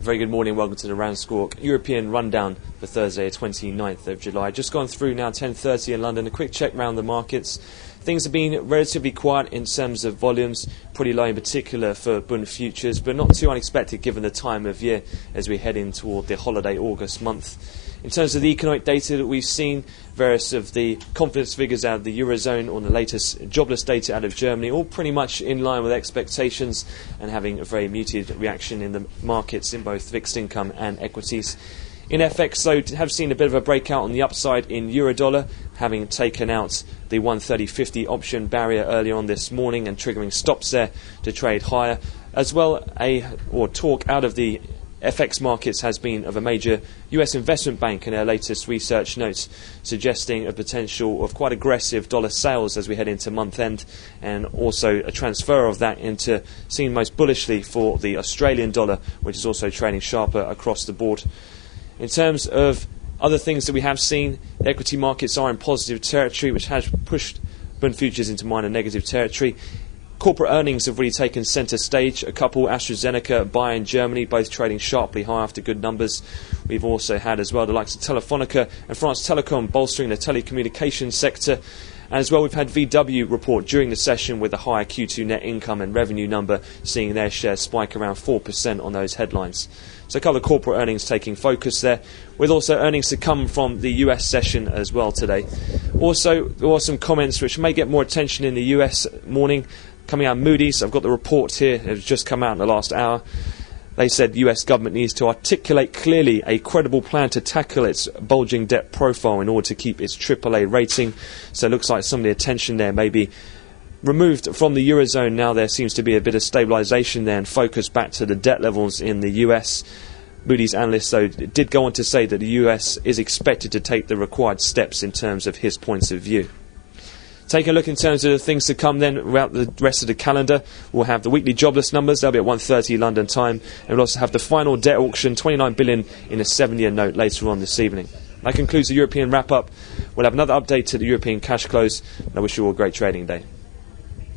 Very good morning, welcome to the RANsquawk European Rundown for Thursday, 29th of July. Just gone through now 10:30 in London. A quick check round the markets. Things have been relatively quiet in terms of volumes, pretty low in particular for Bund futures, but not too unexpected given the time of year as we head in toward the holiday August month. In terms of the economic data that we've seen, various of the confidence figures out of the Eurozone or the latest jobless data out of Germany, all pretty much in line with expectations and having a very muted reaction in the markets in both fixed income and equities. In FX, though, have seen a bit of a breakout on the upside in Eurodollar, having taken out the 130.50 option barrier earlier on this morning and triggering stops there to trade higher. As well, talk out of the FX markets has been of a major US investment bank in their latest research notes, suggesting a potential of quite aggressive dollar sales as we head into month end, and also a transfer of that into seen most bullishly for the Australian dollar, which is also trading sharper across the board. In terms of other things that we have seen, the equity markets are in positive territory, which has pushed Bund futures into minor negative territory. Corporate earnings have really taken centre stage. A couple, AstraZeneca, Bayer in Germany, both trading sharply high after good numbers. We've also had as well the likes of Telefonica and France Telecom bolstering the telecommunications sector. And as well, we've had VW report during the session with a higher Q2 net income and revenue number, seeing their shares spike around 4% on those headlines. So a couple of corporate earnings taking focus there, with also earnings to come from the US session as well today. Also, there were some comments which may get more attention in the US morning. Coming out of Moody's, I've got the report here, it has just come out in the last hour. They said the US government needs to articulate clearly a credible plan to tackle its bulging debt profile in order to keep its AAA rating. So it looks like some of the attention there may be removed from the Eurozone. Now there seems to be a bit of stabilisation there and focus back to the debt levels in the US. Moody's analyst, though, did go on to say that the US is expected to take the required steps in terms of his points of view. Taking a look in terms of the things to come then throughout the rest of the calendar, we'll have the weekly jobless numbers, they'll be at 1:30 London time, and we'll also have the final debt auction, 29 billion in a 7-year note later on this evening. That concludes the European wrap-up. We'll have another update to the European cash close, and I wish you all a great trading day.